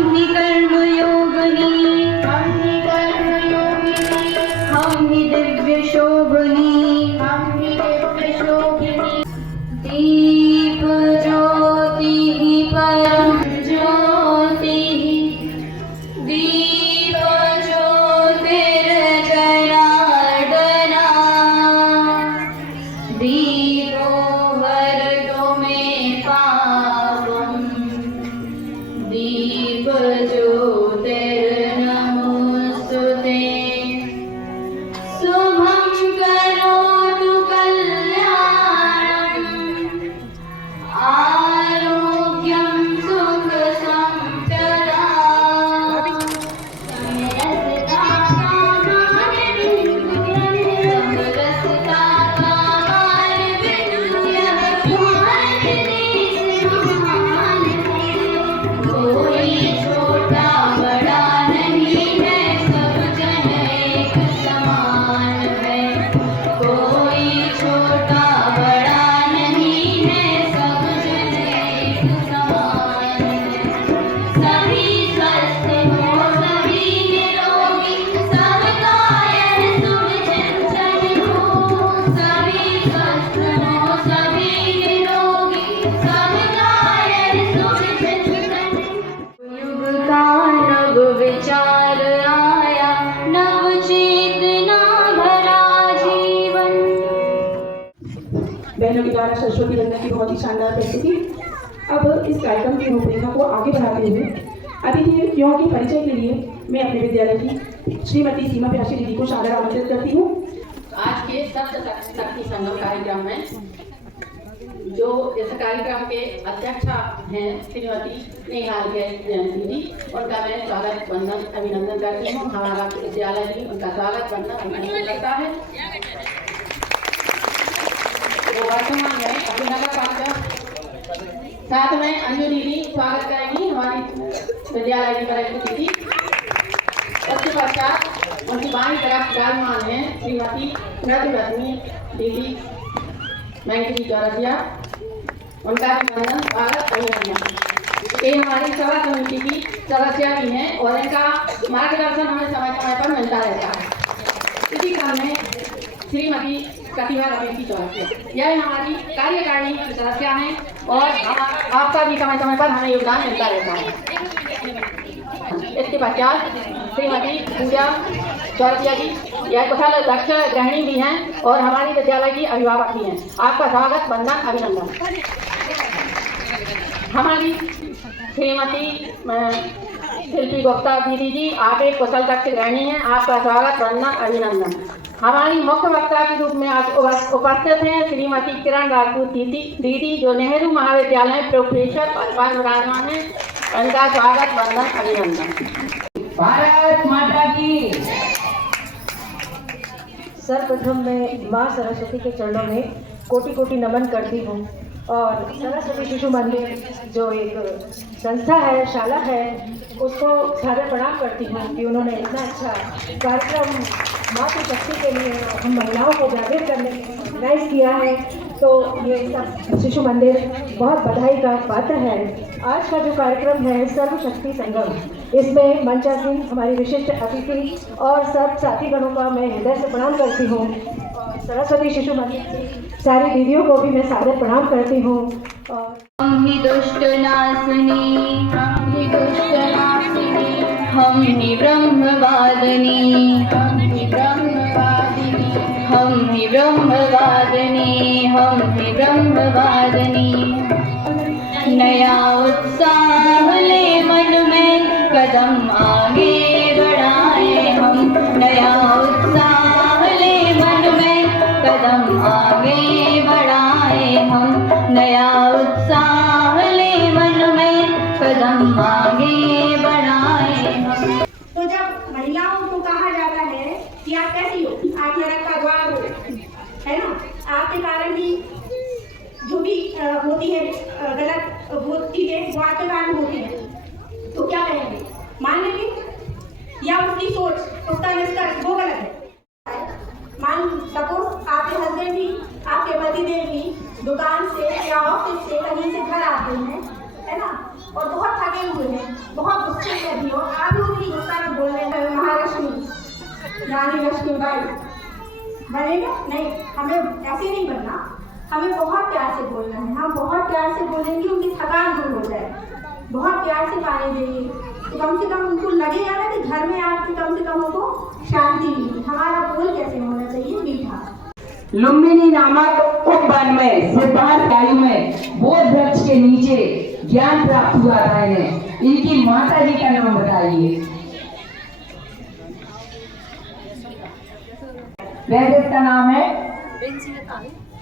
हम ही कर्मयोगिनी, हम ही कर्मयोगिनी, हम ही दिव्य शोभनी, हम ही दिव्य शोभिनी। दीप ज्योति परम ज्योति, दीप ज्योतिर्जनार्दना, दीपो हरतु मे पापम्, दीप ज्योतिर्नमोऽस्तुते। शुभं करोतु कल्याणम्, आरोग्यं सुख संपदा, समरसता कामानि विद्यः, भारती महान है, कोई छोटा बड़ा नहीं है, सब जन एक समान है, कोई छोटा बड़ा नहीं है, सब जन एक समान है। सभी स्वस्थ हो सभी निरोगी, सब कायल शुभ चिंतन हो, सभी स्वस्थ हो सभी निरोगी, सब कायल शुभ चिंतन। युग का नव विचार आया, नव चेतना भरा जीवन। बहनों के द्वारा सरस्वती वंदना की बहुत ही शानदार प्रस्तुति। अब इस कार्यक्रम की रूपरेखा को आगे बढ़ाते हुए अतिथियों के परिचय के लिए मैं अपने विद्यालय की श्रीमती सीमा प्यासी दीदी को सादर आमंत्रित करती हूँ। आज के सप्त शक्ति संगम कार्यक्रम में जो इस कार्यक्रम के अध्यक्ष हैं श्रीमती नेहाल दीदी, उनका मैं स्वागत वंदन अभिनंदन करती हूँ। हमारा विद्यालय भी उनका स्वागत वंदन अभिनंदन करता है। वो वर्तमान में अपने नगर पालिका साथ में अंजू दीदी स्वागत करेंगी हमारी विद्यालय की वरिष्ठ दीदी। उसके पश्चात उनकी बाईं तरफ विराजमान है श्रीमती मृदुरश्मि दीदी मैंगटी चौरसिया, उनका भी वंदन स्वागत अभिनंदन। ये हमारी सभा समिति की सदस्य भी हैं और इनका मार्गदर्शन हमें समय समय पर मिलता रहता है। इसी क्रम में श्रीमती प्रतिभा रमेश चौरसिया, यह हमारी कार्यकारिणी की सदस्य हैं और आपका भी समय समय पर हमें योगदान मिलता रहता है। इसके पश्चात श्रीमती पूजा चौरसिया जी, यह कुशल दक्ष गृहिणी भी हैं और हमारी विद्यालय की अभिभावक भी हैं। आपका स्वागत वंदन अभिनंदन। हमारी श्रीमती शिल्पी गुप्ता दीदी जी, आप एक कुशल दक्ष गृहिणी हैं, आपका स्वागत वंदन अभिनंदन। हमारी मुख्य वक्ता के रूप में आज उपस्थित हैं श्रीमती किरण राजपूत दीदी, जो नेहरू महाविद्यालय प्रोफेसर पद पर विराजमान है, उनका स्वागत वंदन अभिनंदन। भारत माता की। सर्वप्रथम मैं माँ सरस्वती के चरणों में कोटि कोटि नमन करती हूँ और सरस्वती शिशु मंदिर जो एक संस्था है, शाला है, उसको सादर प्रणाम करती हूँ कि उन्होंने इतना अच्छा कार्यक्रम मातृशक्ति के लिए हम महिलाओं को जागृत करने के लिए ऑर्गेनाइज किया है। तो ये सब शिशु मंदिर बहुत बधाई का पात्र है। आज का जो कार्यक्रम है सर्वशक्ति संगम, इसमें मंचा सिंह हमारी विशिष्ट अतिथि और सब साथीगणों का मैं हृदय से प्रणाम करती हूँ और सरस्वती शिशु मंदिर की सारी दीदियों को भी मैं सादर प्रणाम करती हूँ। और हम ही दुष्ट नाशिनी, हम ही दुष्ट नाशिनी, हम ही ब्रह्मवादिनी, हम ही ब्रह्मवादिनी, हम ही ब्रह्मवादिनी, हम ही ब्रह्मवादिनी। नया उत्साह ले मन में, कदम आगे बढ़ाए हम, नया उत्साह ले मन में, कदम आगे बढ़ाए हम, नया उत्साह ले मन में, कदम आगे बढ़ाए हम। तो जब महिलाओं को कहा जाता है कि आप कैसी हो, आप नरक का द्वार हो, है ना, आपके कारण ही जो भी होती है गलत वो चीजें वो आपके कारण होती है, तो क्या कहेंगे, मान लेंगे या उसकी सोच, उसका निष्कर्ष वो गलत है। मान सपोज आपके हस्बैंड भी, आपके पतिदेव भी दुकान से या ऑफिस से कहीं से घर आते हैं, है ना, और बहुत थके आए हुए हैं, बहुत गुस्से में अभी, और आप लोग भी गुस्सा में बोल रहे हैं महालक्ष्मी रानी लक्ष्मीबाई बनेगा नहीं। हमें ऐसे नहीं बनना, हमें बहुत प्यार से बोलना है। हम बहुत प्यार से बोलेंगे, उनकी थकान दूर हो जाए। बहुत प्यार से पानी देंगे, तो कम से कम उनको लगेगा ना कि घर में आके कम से कम उनको शांति मिली। हमारा बोल कैसे होना चाहिए? मीठा। लुम्बिनी नामक उपवन में सिद्धार्थ आयु में बोध वृक्ष के नीचे ज्ञान प्राप्त हुआ था इन्हें। इनकी माता जी का नाम बताइए। वैसे इसका नाम है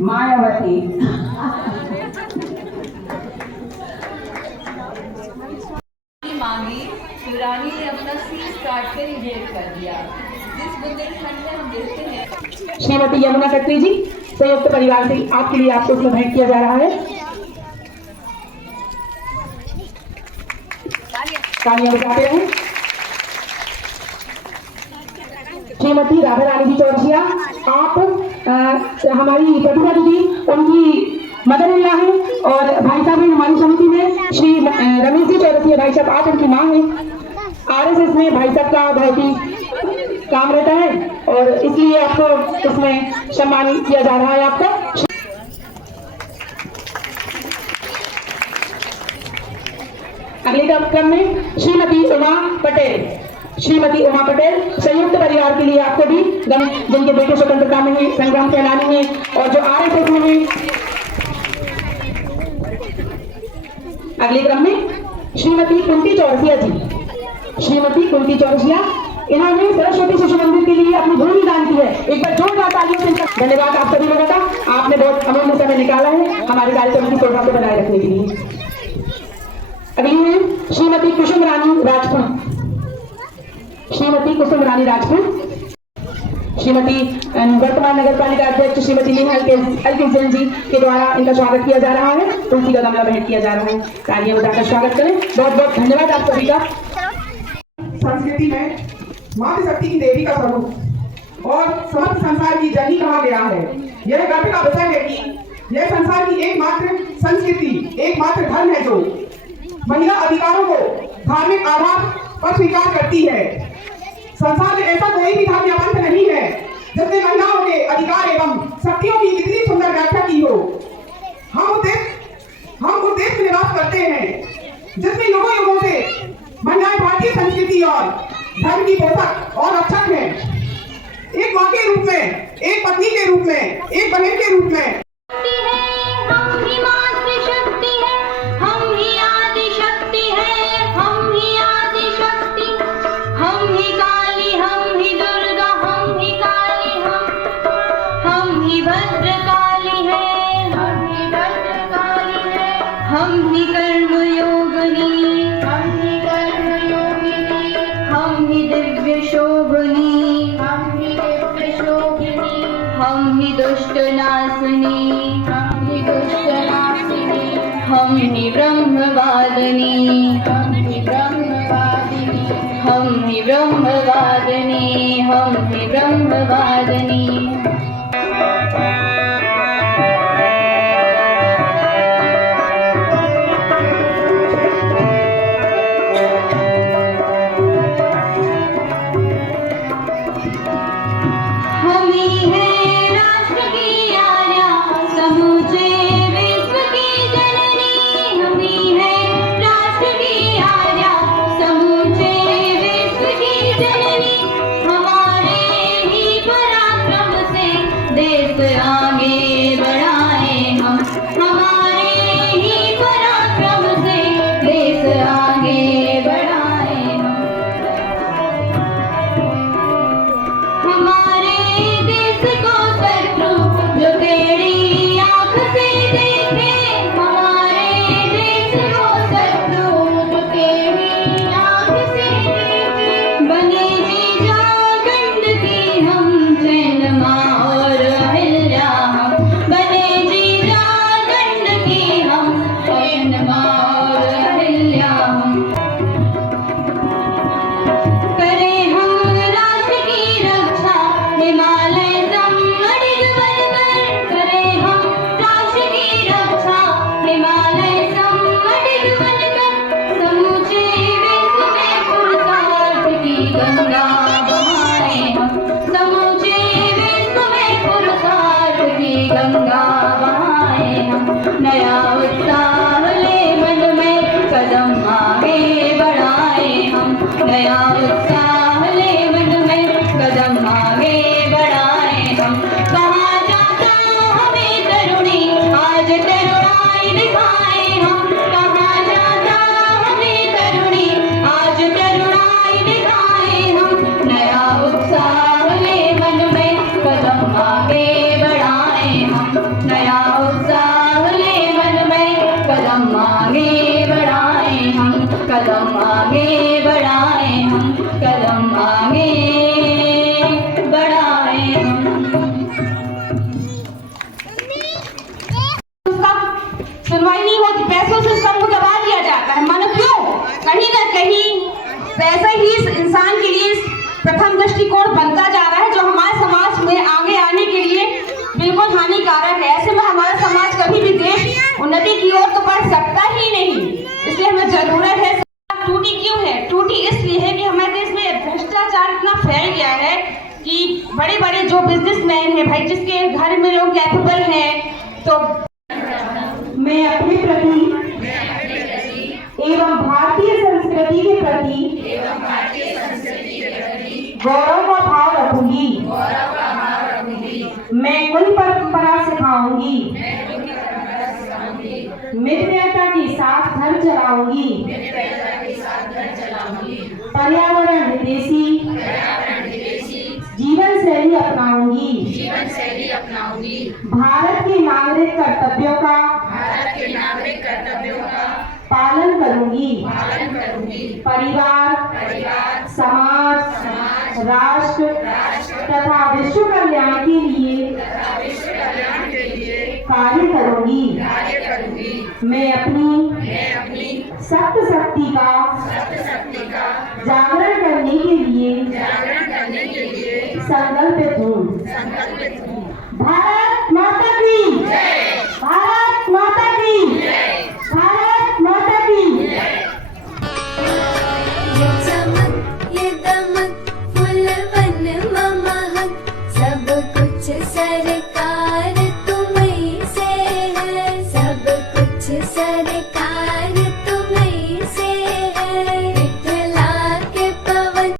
मायावती। मांगी तो रानी ने अपना शीश काट कर ही भेंट कर दिया। जिस बुंदेलखंड में हम देखते हैं। श्रीमती यमुना खत्री जी संयुक्त परिवार से आपके लिए आपको उसमें भेंट किया जा रहा है। तालियां बजाते हैं। श्रीमती राधा रानी जी चौरसिया, आप हमारी प्रतिभा दीदी उनकी मदर इन लॉ है, और भाई साहब हैं हमारी समिति में श्री रमेश जी चौरसिया भाई साहब, आप उनकी माँ हैं। आरएसएस में भाई साहब का बहुत ही काम रहता है, और इसलिए आपको इसमें सम्मान किया जा रहा है आपका। अगले क्रम में श्रीमती उमा पटेल, श्रीमती उमा पटेल संयुक्त परिवार के लिए आपको भी जिनके बेटे स्वतंत्रता में ही संग्राम सेनानी है और जो आरएसएस में है। अगले क्रम में श्रीमती कुंती चौरसिया जी, श्रीमती कुंती चौरसिया, इन्होंने सरस्वती शिशु मंदिर के लिए अपनी भूमि दान की है। एक बार जोरदार तालियों से इनका धन्यवाद आप सभी लोगों का। आपने बहुत अमूल्य समय निकाला है हमारे कार्यक्रम की शोभा को बनाए रखने के लिए। अगली है श्रीमती कुसुम रानी राजपूत, श्रीमती कुसुम रानी राजपूत, श्रीमती वर्तमान नगर पालिका अध्यक्ष श्रीमती नेहा जैन जी के द्वारा इनका स्वागत किया जा रहा है। तुलसी का गमला भेंट किया जा रहा है। तालियां बजाकर स्वागत करें। बहुत बहुत धन्यवाद आप सभी का। संस्कृति में मातृशक्ति की देवी का स्वरूप और समस्त संसार की जननी कहा गया है। यह गर्व का विषय है कि यह संसार की एकमात्र संस्कृति, एकमात्र धर्म है जो महिला अधिकारों को धार्मिक आधार पर स्वीकार करती है। संसार में ऐसा कोई भी धर्म या पंथ नहीं है जिसने महिलाओं के अधिकार एवं शक्तियों की इतनी सुंदर व्याख्या की हो। हम उस देश में निवास करते हैं जिसमें युगों युगों से महिलाएं भारतीय संस्कृति और धर्म की पोषक और रक्षक हैं। एक माँ के रूप में, एक पत्नी के रूप में, एक बहन के रूप में। हम ही दुष्ट नाशिनी, हम ही दुष्ट नाशिनी, हम ही ब्रह्मवादिनी, हम ही ब्रह्मवादिनी, हम ही ब्रह्मवादिनी, हम ही ब्रह्मवादिनी। हमारे ही पराक्रम से देश नया उत्साह ले मन में, कदम आगे बढ़ाए हम। कहाँ जाता हमें तरुणी, आज तरुणाई दिखाए हम। कहाँ जाता हमें तरुणी, आज तरुणाई दिखाए हम। नया उत्साह ले मन में, कदम आगे बढ़ाए हम। नया उत्साह ले मन में, कदम आगे बढ़ाए हम। कदम आगे बढ़ाए हम। कदम आगे बढ़ाए हम। सुनवाई नहीं होती, पैसों से सबको दबा दिया जाता है। मानो क्यों? कहीं ना कहीं पैसा ही इस इंसान के लिए प्रथम दृष्टिकोण बनता जा रहा है, जो हमारे समाज में आगे आने के लिए बिल्कुल हानिकारक है। ऐसे में हमारा समाज कभी भी देश उन्नति की ओर तो बढ़ सकता ही नहीं। इसलिए हमें जरूरत है। टूटी क्यों है? टूटी इसलिए है कि हमारे देश में भ्रष्टाचार इतना फैल गया है कि बड़े बड़े जो बिजनेसमैन है भाई, जिसके घर में लोग कैपेबल हैं, तो मैं अपने प्रति एवं भारतीय संस्कृति के प्रति गौरव का भाव रखूंगी। मैं कुल परंपरा सिखाऊंगी, मित्रता के साथ घर चलाऊंगी, पर्यावरण हितैषी जीवन शैली अपनाऊंगी, भारत के नागरिक कर्तव्यों का पालन करूंगी, परिवार, समाज, राष्ट्र तथा विश्व कल्याण के लिए कार्य करूंगी। मैं अपनी सप्त शक्ति का जागरण करने के लिए संकल्पित हूँ। भारत माता की, भारत माता